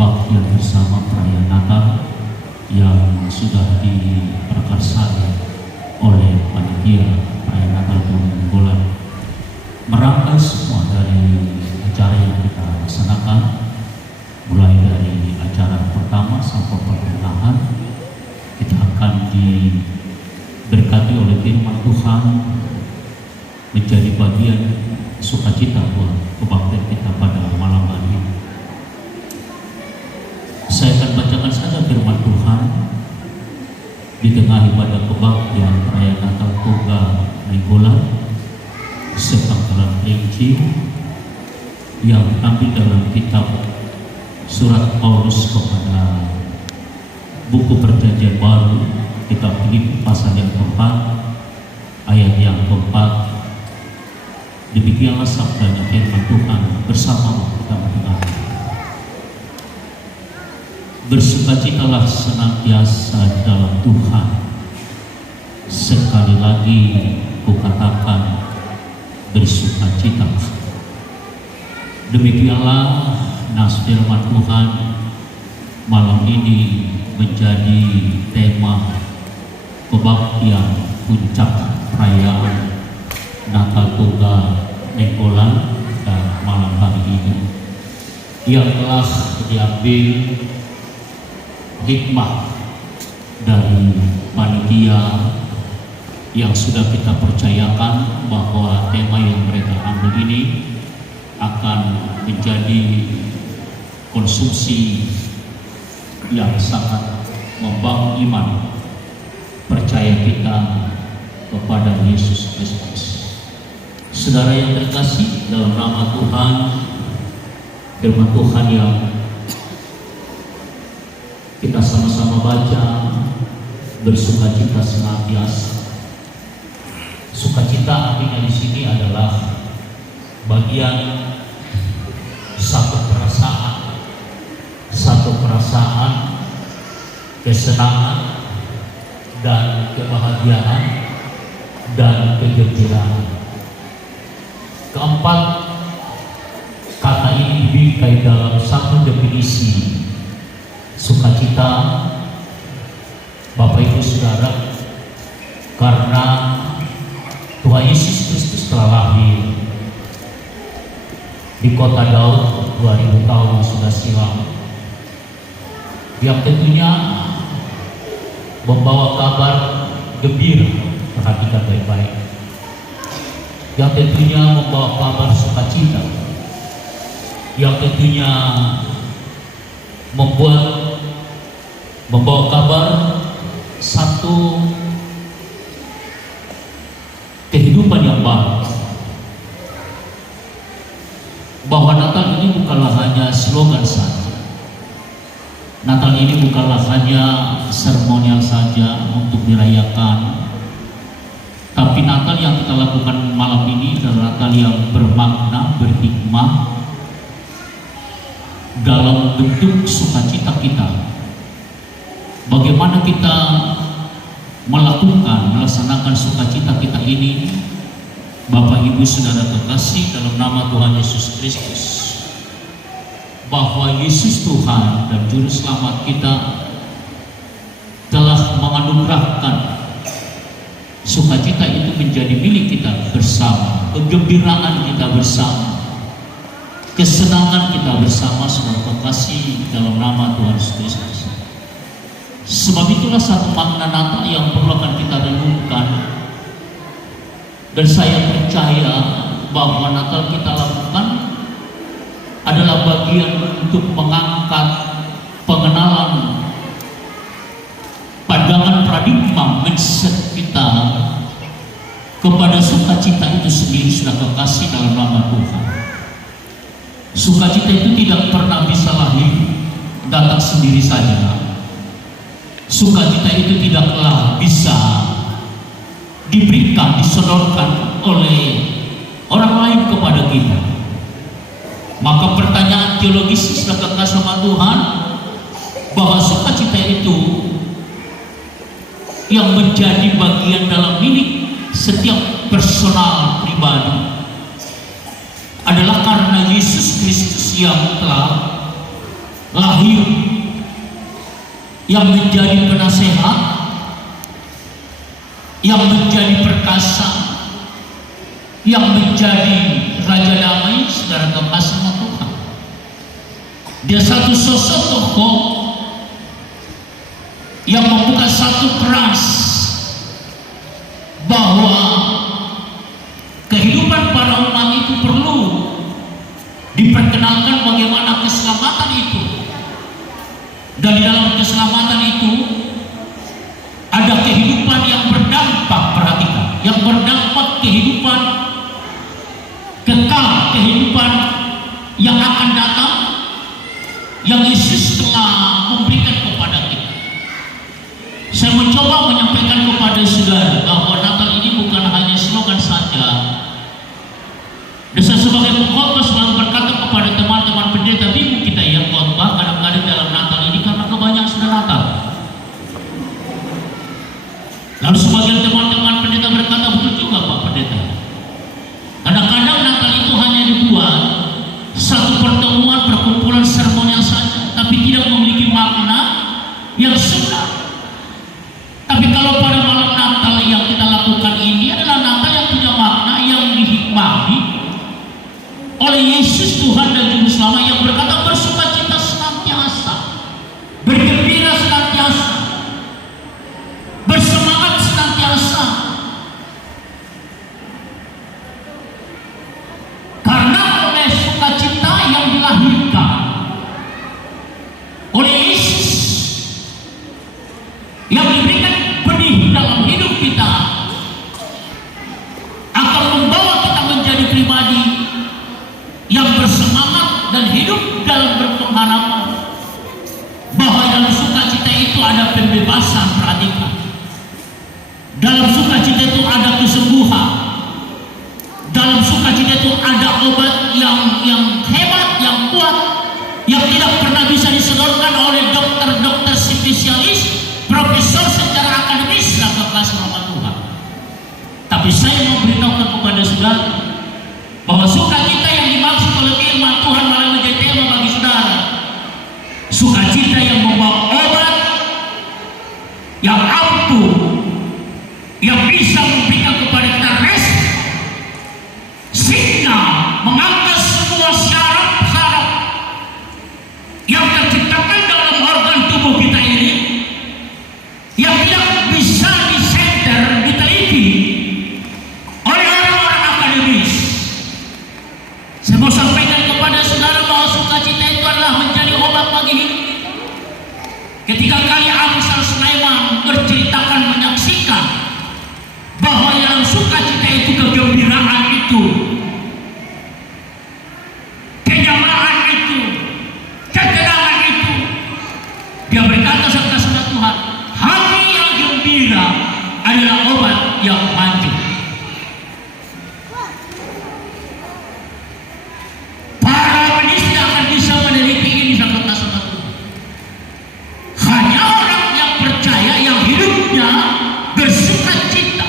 kebaktian bersama perayaan Natal yang sudah diprakarsai oleh panitia perayaan Natal Tunggulan, merangkai semua dari acara yang kita laksanakan, mulai dari acara pertama sampai pertengahan. Kita akan diberkati oleh firman Tuhan, menjadi bagian sukacita buat kebaktian kita pada malam hari ini. Saya akan bacakan saja firman Tuhan di tengah ibadah kebaktian perayaan Natal Tunggal Nainggolan sepangkalan Injil yang ambil dalam kitab surat Paulus kepada buku Perjanjian Baru, kitab Filipi pasal yang keempat, ayat yang keempat. Demikianlah sabdanya firman Tuhan bersama kita mendengar. Bersukacitalah senantiasa dalam Tuhan. Sekali lagi kukatakan, bersukacita. Demikianlah nas firman Tuhan malam ini menjadi tema kebaktian puncak perayaan Natal Tunggal Nainggolan dan malam hari ini, yang telah diambil hikmah dari panitia yang sudah kita percayakan bahwa tema yang mereka ambil ini akan menjadi konsumsi yang sangat membangun iman percaya kita kepada Yesus Kristus. Saudara yang terkasih, dalam nama Tuhan, firman Tuhan yang kita sama-sama baca, bersukacita senantiasa. Sukacita artinya di sini adalah bagian satu perasaan, kesenangan dan kebahagiaan dan kegembiraan. Keempat, kata ini dibingkai dalam satu definisi sukacita, Bapak Ibu Saudara, karena Tuhan Yesus Kristus telah lahir di kota Daud 2000 tahun sudah silam, yang tentunya membawa kabar gembira. Perhatikan baik-baik, yang tentunya membawa kabar sukacita, yang tentunya membawa kabar satu kehidupan yang baru, bahwa Natal ini bukanlah hanya slogan saja. Natal ini bukanlah hanya seremonial saja untuk dirayakan, tapi Natal yang kita lakukan malam ini adalah Natal yang bermakna, berhikmah dalam bentuk sukacita kita. Bagaimana kita melaksanakan sukacita kita ini, Bapak Ibu Saudara terkasih, dalam nama Tuhan Yesus Kristus, bahwa Yesus Tuhan dan Juru Selamat kita telah menganugerahkan sukacita itu menjadi milik kita bersama, kegembiraan kita bersama, kesenangan kita bersama, saudara terkasih, dalam nama Tuhan Yesus Kristus. Sebab itulah satu makna Natal yang perlu akan kita renungkan, dan saya percaya bahwa Natal kita lakukan adalah bagian untuk mengangkat pengenalan pandangan paradigma mindset kita kepada sukacita itu sendiri, sudah kekasih dalam nama Tuhan. Sukacita itu tidak pernah bisa lahir datang sendiri saja. Sukacita itu tidaklah bisa diberikan, disodorkan oleh orang lain kepada kita. Maka pertanyaan teologis sudah kekasih sama Tuhan, bahwa sukacita itu yang menjadi bagian dalam milik setiap personal pribadi adalah karena Yesus Kristus yang telah lahir yang menjadi penasehat, yang menjadi perkasa, yang menjadi raja damai, saudara kekasih Tuhan. Dia satu sosok tokoh yang membuka satu keras bahwa kehidupan para umat itu perlu diperkenalkan bagaimana keselamatan itu, dan di dalam keselamatan itu ada kehidupan yang berdampak, perhatikan, yang berdampak kehidupan kekal, kehidupan yang akan datang, yang Yesus telah memberikan kepada kita. Saya mencoba menyampaikan kepada saudara bahwa Natal ini bukan hanya slogan saja. Dan saya sebagai pengkhotbah selalu berkata kepada teman-teman pendeta, bingung kita yang khotbah kadang-kadang dalam Natal ini karena kebanyakan sudah Natal. Lalu sebagian teman-teman pendeta berkata, betul juga Pak Pendeta. Kadang-kadang Natal itu hanya dibuat satu pertemuan, perkumpulan seremonial saja, tapi tidak memiliki makna yang sebenarnya. Tapi kalau pada malam Natal yang kita lakukan ini adalah Natal yang punya makna, yang dihikmati oleh Yesus Tuhan dan Juru Selamat, yang berkata bersukacita senantiasa, bergembira senantiasa, bersemangat senantiasa. Karena oleh sukacita yang dilahirkan oleh Yesus, yang diberikan benih dalam hidup kita, akan membawa kita menjadi pribadi yang bersemangat dan hidup dalam berpengharapan bahwa dalam sukacita itu ada pembebasan. Perhatikan, dalam sukacita itu ada kesembuhan, dalam sukacita itu ada obat yang hebat, yang kuat, yang tidak pernah bisa disodorkan oleh dokter-dokter spesialis, profesor secara akademis, kekasih sama Tuhan. Tapi saya mau beritahukan kepada saudara bahwa sukacita yang dimaksud oleh firman Tuhan malah menjadi tema bagi saudara. Sukacita yang membawa obat yang ampuh, yang bisa memberikan kepada kita rest, sehingga mengangkat semua syarat-syarat yang terciptakan dalam organ tubuh kita ini, yang tidak bisa disenter, diteliti oleh orang-orang akademis. Saya mau sampaikan kepada saudara bahwa sukacita itu adalah menjadi obat bagi hidup. Ketika kali Amsal Sulaiman berceritakan, menyaksikan bahwa dalam sukacita itu, kegembiraan itu, kenyamanan itu, ketenangan itu, dia berkata sama Tuhan, hati yang gembira adalah obat yang manjur. Para medis tidak akan bisa meneliti ini sama Tuhan. Hanya orang yang percaya, yang hidupnya bersukacita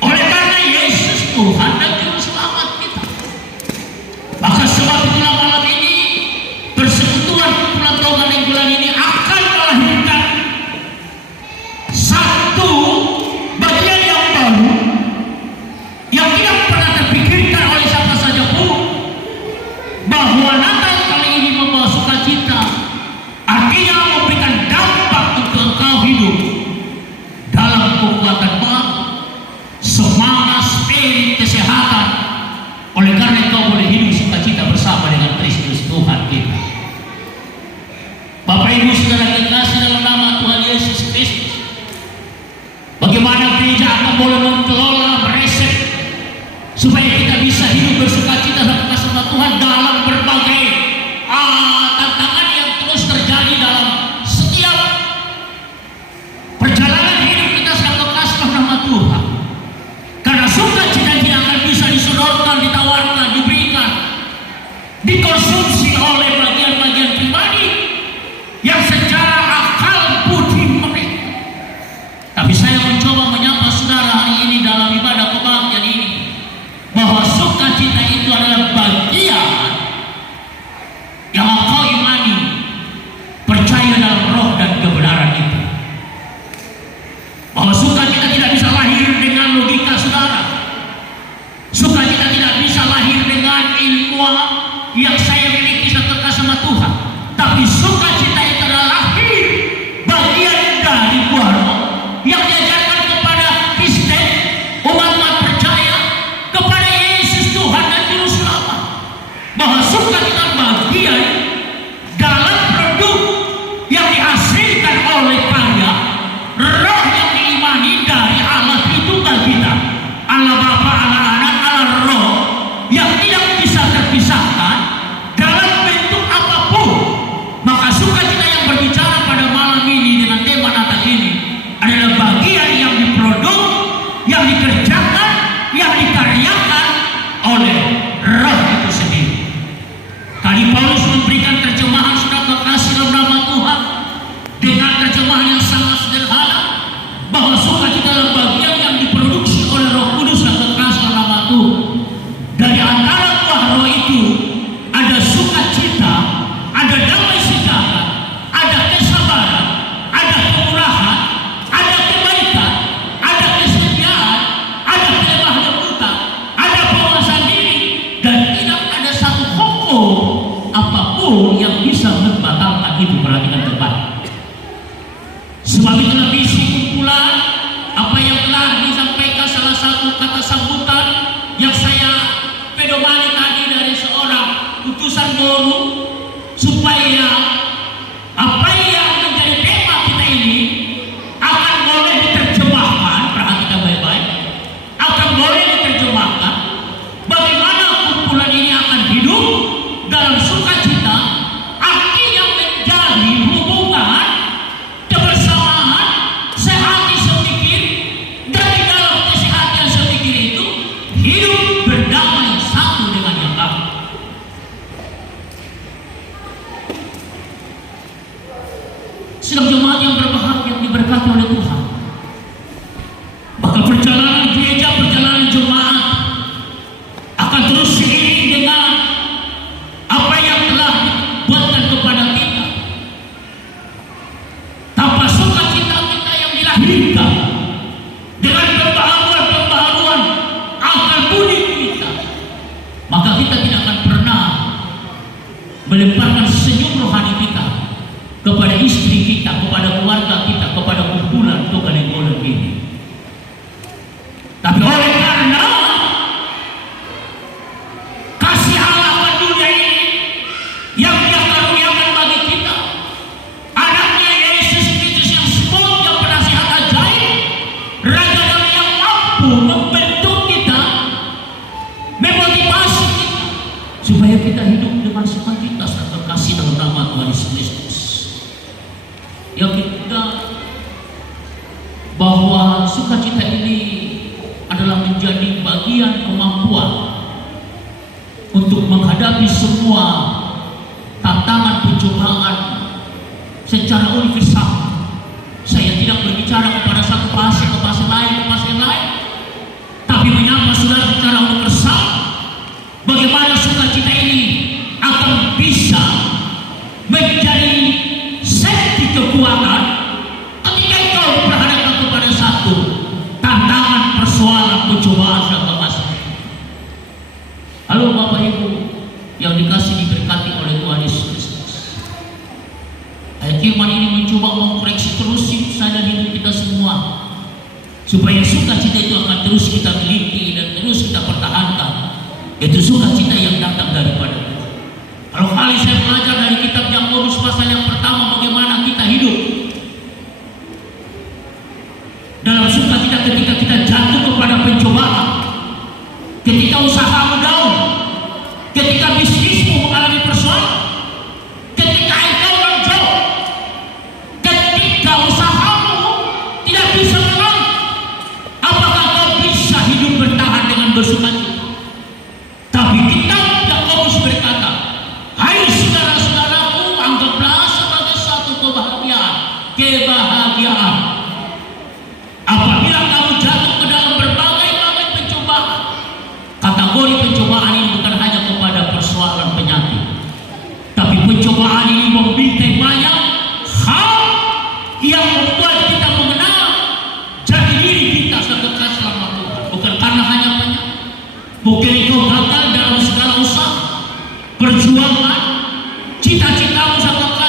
oleh karena Yesus Tuhan dan Juru Selamat kita. Maka sebab itulah malam ini persekutuan kumpulan Togan yang bulan ini akan melahirkan satu bagian yang baru yang tidak pernah terpikirkan oleh siapa saja pun, bahwa Natal kali ini membawa sukacita, artinya memberikan dampak untuk engkau hidup dalam kekuatan baru, semangat, spirit, kesehatan, oleh karena engkau boleh hidup sukacita bersama dengan Kristus Tuhan kita. Bapak Ibu saudara kekasih dalam nama Tuhan Yesus Kristus, bagaimana gereja akan boleh mengelola, meresep supaya kita bisa hidup bersukacita bersama Tuhan dalam berbagai tantangan yang terus terjadi dalam setiap perjalanan hidup kita sebagai kekasih nama Tuhan. Karena sukacita tidak akan bisa disodorkan, ditawarkan, diberikan, dikonsumsi oleh bagian-bagian pribadi yang secara akal budi mereka. Tapi saya mencoba menyapa saudara hari ini dalam ibadah kebaktian ini, bahwa sukacita itu adalah bagian yang engkau imani Tapi sukacita itu adalah lahir bagian dari buah roh yang diajarkan kepada Kristen, umat-umat percaya kepada Yesus Tuhan dan Juru Selamat, bahwa sukacita bagian dalam produk yang dihasilkan oleh karya roh yang diimani dari Allah Tritunggal kita, Allah Bapa, Allah Anak, Allah Roh, yang tidak bisa terpisahkan dalam bentuk apapun. Maka sukacita yang berbicara pada malam ini dengan tema Natal ini adalah bagian yang diproduk, yang dikerjakan, yang dikaryakan oleh roh itu sendiri. Kali Paulus memberikan terjemahan surat kasih dalam nama Tuhan dengan terjemahan yang sangat sederhana, bahwa sukacita adalah bagian yang diproduksi oleh Roh Kudus dan kekasih dalam nama Tuhan. Dari antara buah roh itu ada sukacita, ada damai sejahtera, ada kesabaran, ada kemurahan, ada kebaikan, ada kesetiaan, ada kelemah lembutan, ada penguasaan diri, dan tidak ada satu hukum apapun yang bisa membatalkan itu. Perhatikan tepat. Sebab itulah misi kumpulan apa yang telah disampaikan salah satu kata sambutan yang saya pedomani tadi dari seorang utusan baru, supaya apa yang menjadi tema kita ini akan boleh diterjemahkan. Perhatikan baik-baik, akan boleh diterjemahkan bagaimana kumpulan ini akan hidup dalam sukacita, artinya menjadi hubungan kebersamaan sehati sepikir, dan di dalam kesehatan sepikir itu hidup berdamai satu dengan yang lain. Sedang jemaat yang berbahagia yang diberkati oleh Tuhan, bakal perjalanan gereja, perjalanan jemaat akan terus seiring dengan apa yang telah dibuatkan kepada kita. Tanpa sukacita kita yang dilahirkan dengan pembaharuan akal budi kita, maka kita tidak akan pernah melemparkan senyum rohani kita kepada istri kita, kepada keluarga kita, kepada kumpulan golek ini. Tapi oleh karena kasih Allah pada dunia ini yang Dia karuniakan bagi kita, anaknya Yesus Kristus yang semua yang penasihat ajaib, Raja Damai yang mampu membentuk kita, memotivasi kita supaya kita hidup dengan sukacita serta kasih dalam nama Tuhan Yesus Kristus. Yang ketiga, bahwa sukacita ini adalah menjadi bagian kemampuan untuk menghadapi semua tantangan pencobaan secara universal. Saya tidak berbicara kepada satu pasien ke pasien lain, tapi menyapa saudara secara universal, bagaimana sukacita ini akan bisa menjadi senti kekuatan ketika engkau diperhadapkan kepada satu tantangan, persoalan, pencobaan dan kemasan. Halo Bapak Ibu yang dikasih diberkati oleh Tuhan Yesus Kristus. Ayat firman ini mencoba mengkoreksi terus hidup saya dan hidup kita semua, supaya sukacita itu akan terus kita miliki dan terus kita pertahankan, yaitu sukacita yang datang daripada Tuhan. Kalau kali saya belajar dari kitab Yakobus pasal yang pertama, bagaimana kita hidup dalam sukacita ketika kita jatuh kepada pencobaan, ketika usahamu down, ketika bisnismu mengalami persoalan, ketika engkau jauh, ketika usahamu tidak bisa menang, apakah kau bisa hidup bertahan dengan bersukacita? Tapi kitab Yakobus berkata, hai saudara-saudaraku, anggaplah sebagai satu kebahagiaan apabila kamu jatuh ke dalam berbagai pencobaan. Kategori pencobaan ini bukan hanya kepada persoalan penyakit, tapi pencobaan ini membintai banyak hal yang membuat kita mengenal jati diri kita sebagai selama Tuhan. Bukan karena hanya penyakit, mungkin engkau gagal dalam segala usaha, perjuangan, cita-citamu sebagai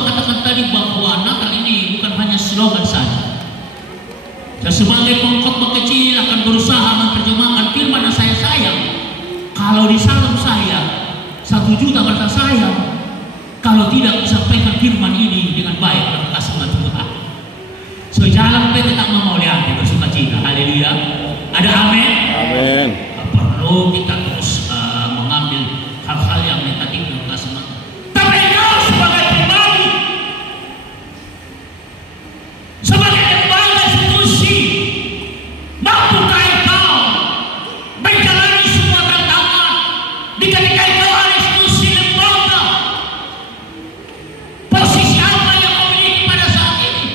sudah katakan tadi bahwa Natal ini bukan hanya slogan saja. Saya sebagai pengkhotbah kecil akan berusaha menerjemahkan firman yang saya sayang. Kalau di salam saya 1 juta berkata sayang, kalau tidak sampaikan firman ini dengan baik dan kasih Tuhan. So jalan kita tak mau lihat bersuka cita. Haleluya. Ada amin. Amin. Perlu kita terus mengambil hal-hal yang negatif dan kasih. Tapi kau sebagai pribadi, sebagai lembaga institusi, mampukah kau menjalani semua tantangan di ketika kau ada institusi lembaga? Posisi apa yang kau miliki pada saat ini?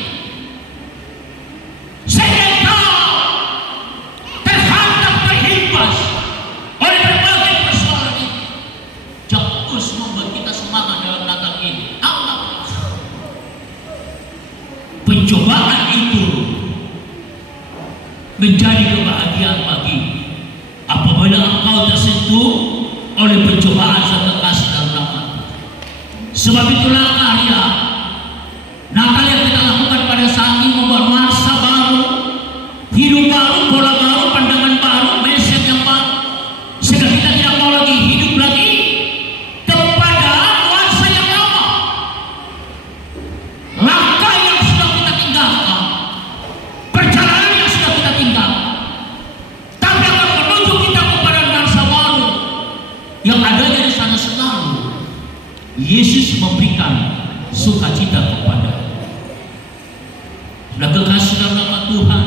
Sehingga kau terhantam, terhempas oleh berbagai persoalan ini. Jangan terus membuat kita semangat dalam Natal ini. Anggaplah pencobaan itu menjadi kebahagiaan bagi apabila engkau tersentuh oleh pencobaan serta kasih dalam nama. Sebab itulah karya Natal yang kita lakukan pada saat ini membuat masa baru, hidup baru, pola baru, pandangan baru, mindset yang baru. Sehingga kita tidak mau lagi hidup lagi kepada nuansa yang lama. Langkah yang sudah kita tinggalkan, perjalanan yang sudah kita tinggalkan, tapi akan menuju kita kepada nuansa baru yang adanya di sana selalu. Yesus memberikan sukacita kepada. Sudah kekasih dalam nama Tuhan,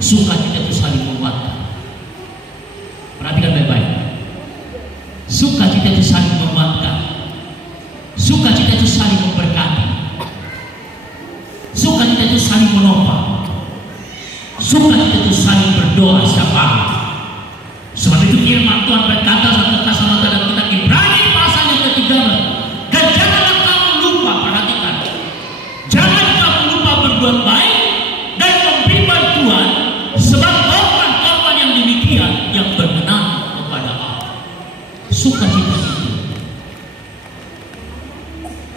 sukacita itu saling menguatkan. Perhatikan baik-baik. Sukacita itu saling menguatkan. Sukacita itu saling memberkati. Sukacita itu saling menopang. Sukacita itu saling berdoa syafaat. Sebab itu firman Tuhan berkata dalam kata-kata dalam kitab Ibrani pasal yang ketiga. Dan janganlah kamu lupa, perhatikan, jangan kamu lupa berbuat baik dan memberi bantuan, sebab korban-korban yang demikian yang berkenan kepada Allah. Sukacita itu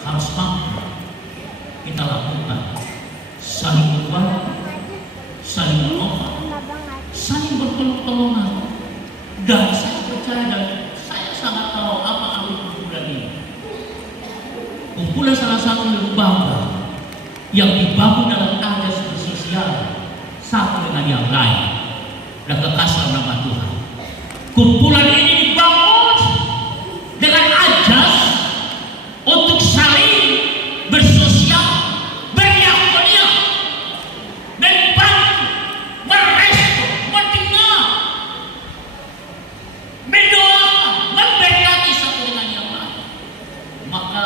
harus mampu kita lakukan, saling membantu, saling menopang, saling bertolong-tolongan. Dan saya percaya dan saya sangat tahu apa arti kumpulan ini. Kumpulan salah satu lembaga yang dibangun dalam ajas sosial satu dengan yang lain dan kekasih nama Tuhan. Kumpulan ini dibangun dengan ajas untuk saling bersosial, berdiakonia, membantu, merespon, mendengar, mendoakan, memberkati satu dengan yang lain. Maka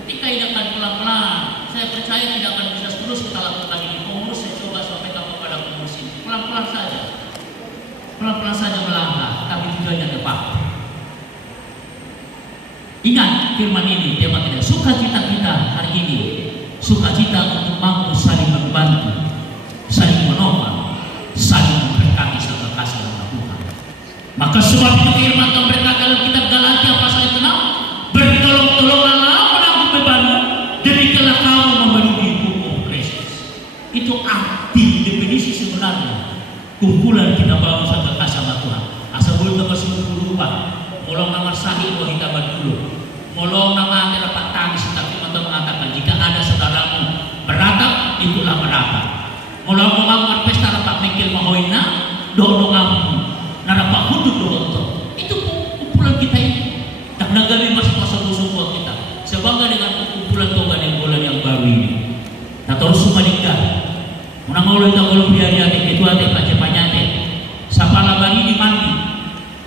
ketika ini akan pelan-pelan, saya percaya tidak akan bisa terus kita lakukan ini. Pengurus saya coba sampaikan kepada pengurus ini, pelan-pelan saja, pelan-pelan saja melangkah, tapi tujuannya tepat. Ingat firman ini, tema kita, sukacita kita hari ini, sukacita untuk mampu saling membantu, saling menopang, saling memberkati serta kasih dalam Tuhan. Maka sebab itu firman Tuhan berkata dalam kitab Galatia pasal yang ke-6, bertolong-tolonganlah menanggung bebanmu, demikianlah kamu memenuhi hukum Kristus. Itu arti definisi sebenarnya kumpulan kita bangun serta kasih sama Tuhan. Asal boleh kita bersumpah, molong nama sahih bahwa kita dulu, molong nama anda dapat tangis, tapi kita mengatakan jika ada saudaramu beratap, itulah beratap. Molong mengamat pesta dapat mikir mahoina, doa kamu, narapak hudud doa. Itu kumpulan kita ini. Tak nagami masih masa musuh kita. Sebangga dengan kumpulan toga yang bulan yang baru ini. Tak terus sumalikah. Menangolong tak boleh biar itu ada pace-panyate. Sapala bari di mandi,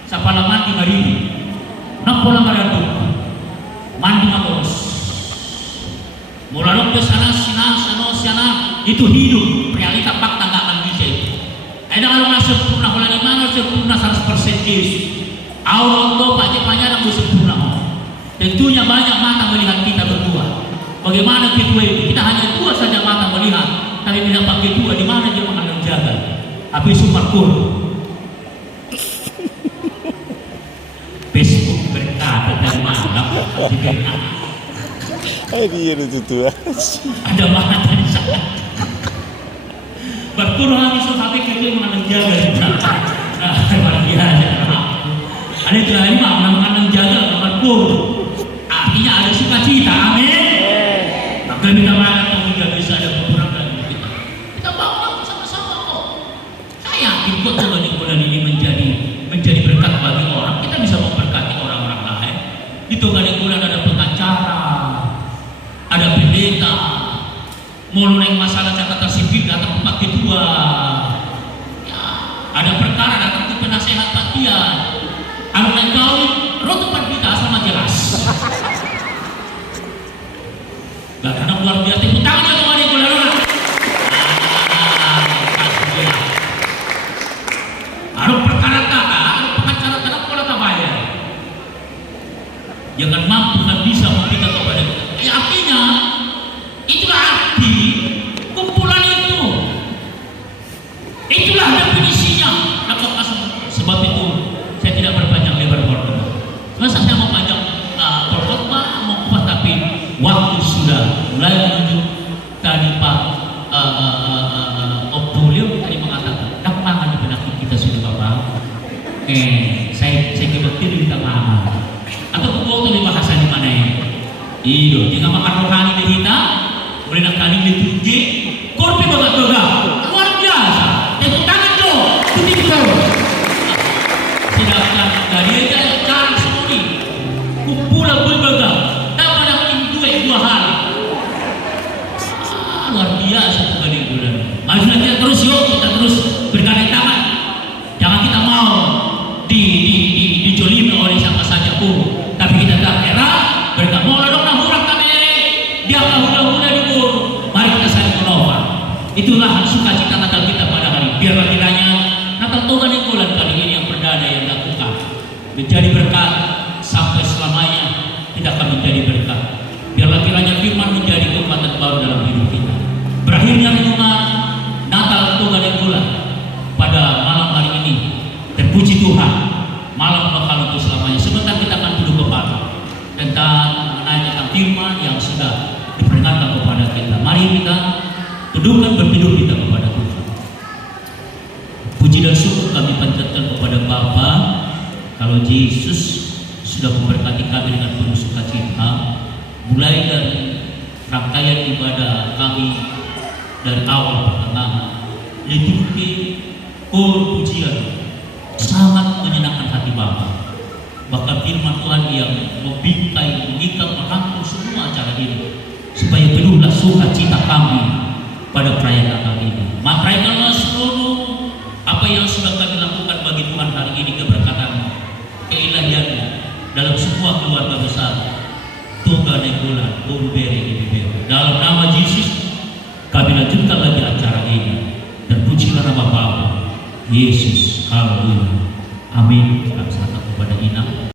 sapala mandi bari. Napola maradu, mandi matos. Mulalok kesana sana itu hidup. Realita fakta nggak akan bisa itu. Ada kalau nggak sempurna, kalau di mana sempurna 100% Yesus. Allah tuh pace-panya yang sempurna. Tentunya banyak mata melihat kita berdua. Bagaimana kedua itu? Kita hanya dua saja mata melihat. Tapi tidak pakai dua, di mana dia akan menjaga? Habis superkur. Facebook berkata dari mana? Iya itu tuh. Ada mana di sana? Berkurang isu HP itu mengenang jaga. Luar biasa. Ada itu lagi mah mengenang jaga berkur. Artinya ada sukacita. Amin. Maka minta maaf kalau tidak bisa ada berkurang dalam hidup kita. Kita bangun sama-sama kok. Saya yakin kok Tuhan yang bulan ini menjadi berkat bagi orang. Kita bisa memberkati orang-orang lain. Di Tuhan yang bulan ada pengacara, ada pendeta, mau naik masalah catatan sipil datang ke Pak Ketua, ya, ada perkara datang ke penasehat bagian, ada naik kawin, roh tempat kita sama jelas. Gak ada luar biasa, tepuk tangan ya teman yang bulan orang. Ada perkara kata, ada pengacara kata pola bayar. Jangan mampu kan bisa memberikan kepada kita. Ya, artinya itulah arti kumpulan itu. Itulah definisinya. Apakah sebab itu saya tidak berpanjang lebar berkhotbah. Masa saya mau panjang berkhotbah mau kuat, tapi waktu sudah mulai menunjuk. Tadi Pak Obdulio tadi mengatakan, "Dak mangan di penyakit kita sudah Bapak." Saya kebetulan di tengah. Atau pukul itu bahasa di mana ya? Iyo, jika makan rohani di kita, boleh nak kali liturgi, korpi bagat baga, luar biasa. Tepuk tangan jo, tutup jo. Sedangkan dari itu cari semudi, kumpulan berbaga, tak pada dua hal. Luar biasa tuh kali bulan. Mari kita terus yuk, kita terus bergandeng tangan. Jangan kita mau dijolimi oleh siapa saja pun. Tapi kita tak era mereka mau dong nahurang kami dia hula-hula di bur. Mari kita saling menolong. Itulah sukacita Natal kita pada hari. Biarlah kiranya Natal Tuhan yang bulan kali ini yang perdana yang lakukan menjadi berkat sampai selamanya, tidak akan menjadi berkat. Biarlah kiranya firman menjadi kekuatan baru dalam hidup kita. Berakhirnya renungan Natal Tuhan yang bulan pada malam hari ini. Terpuji Tuhan. Malam bakal untuk selamanya. Sebentar kita akan duduk kepala tentang mengenai firman yang sudah diperingatkan kepada kita. Mari kita dudukkan bertidur kita kepada Tuhan. Puji dan syukur kami panjatkan kepada Bapa kalau Yesus sudah memberkati kami dengan penuh sukacita, mulai dari rangkaian ibadah kami dari awal pertengahan, liturgi, pujian sangat menyenangkan hati Bapa. Bahkan firman Tuhan yang membingkai, mengikat, merangkul semua acara ini supaya penuhlah sukacita kami pada perayaan Natal ini. Matraikanlah seluruh apa yang sudah kami lakukan bagi Tuhan hari ini, keberkatan, keilahiannya dalam semua keluarga besar Tuhan yang bulan Umbere. Dalam nama Yesus kami lanjutkan lagi acara ini dan pujilah nama Bapa Yesus. Haleluya. Amin. Kami serahkan kepada Ina.